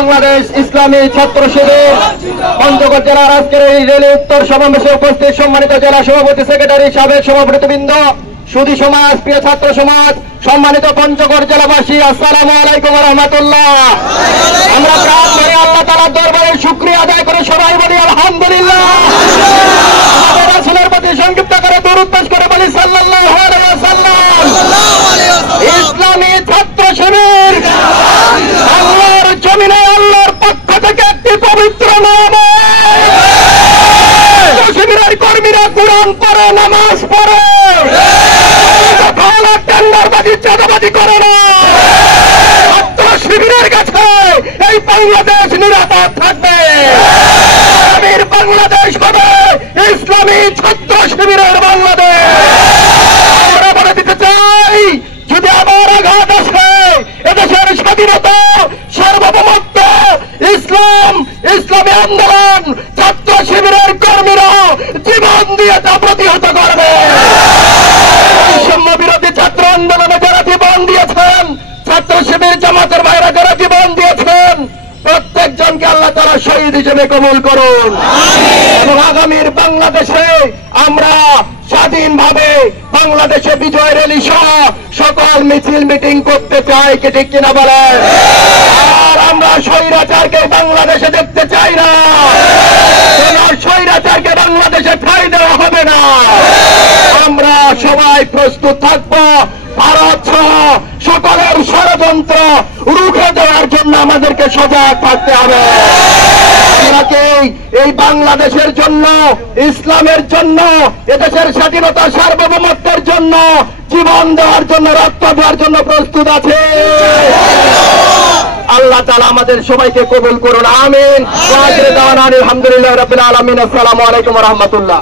বাংলাদেশ ইসলামী ছাত্র শিবির পঞ্চগড় জেলার আজকের এই রেলি উত্তর সমাবেশে উপস্থিত সম্মানিত জেলা সভাপতি সেক্রেটারি সাবেক সভাপতিবৃন্দ, সুধী সমাজ, প্রিয় ছাত্র সমাজ, সম্মানিত পঞ্চগড় জেলাবাসী, আসসালামু আলাইকুম ওয়া রাহমাতুল্লাহ। আমরা প্রাণভরে আল্লাহ তাআলার দরবারে শুকরিয়া আদায় করে সবাই বলি আলহামদুলিল্লাহ। আমাদের রাসূলের প্রতি সংক্ষিপ্ত করে দরুদ পেশ করে বলি সাল্লাল্লাহু আলাইহি ওয়াসাল্লাম। ইসলামী ছাত্র শিবির আল্লাহর জমিনে আল্লাহর পক্ষ থেকে একটি পবিত্র নামে শিবিরের কর্মীরা কোরআন পড়ে, নামাজ পড়ে, টেন্ডারবাজি চাঁদাবাজি করে না। ছাত্র শিবিরের কাছে এই বাংলাদেশ নিরাপদ থাকবে। আগামীর বাংলাদেশ হবে ইসলামী ছাত্র শিবিরের বাংলাদেশ। আমরা বলে দিতে চাই, যদি আবার আঘাত আসে এদেশের স্বাধীনতা, সার্বভৌমত্ব, ইসলাম, ইসলামী আন্দোলন, ছাত্র শিবিরের কর্মীরা জীবন দিয়ে তা প্রতিহত করবে। বিরোধী ছাত্র আন্দোলনে যারা জীবন দিয়েছেন, ছাত্র শিবির জামাতের ভাইরা যারা জীবন দিয়েছেন, প্রত্যেকজনকে আল্লাহ তাআলা শহীদ হিসেবে কবুল করুন। এবং আগামীর বাংলাদেশে আমরা স্বাধীনভাবে বাংলাদেশে বিজয় র্যালি সহ সকল মিছিল মিটিং করতে চাই, কি ঠিক কিনা বলেন? আর আমরা স্বৈরাচারকে বাংলাদেশে দেখতে চাই না। স্বৈরাচারকে বাংলাদেশে ঠাঁই দেওয়া হবে না। আমরা সবাই প্রস্তুত থাকবো ভারত সহ সকলের ষড়যন্ত্র রুখে দেওয়ার জন্য আমাদেরকে সজাগ থাকতে হবে। আমরা এই বাংলাদেশের জন্য, ইসলামের জন্য, এদেশের স্বাধীনতা সার্বভৌমত্বের জন্য জীবন দেওয়ার জন্য, রক্ত দেওয়ার জন্য প্রস্তুত আছে। আল্লাহ তাআলা আমাদের সবাইকে কবুল করুন, আমিন। ওয়া আখিরু দাওয়ানা আলহামদুলিল্লাহি রাব্বিল আলামিন। আসসালামু আলাইকুম ওয়া রাহমাতুল্লাহ।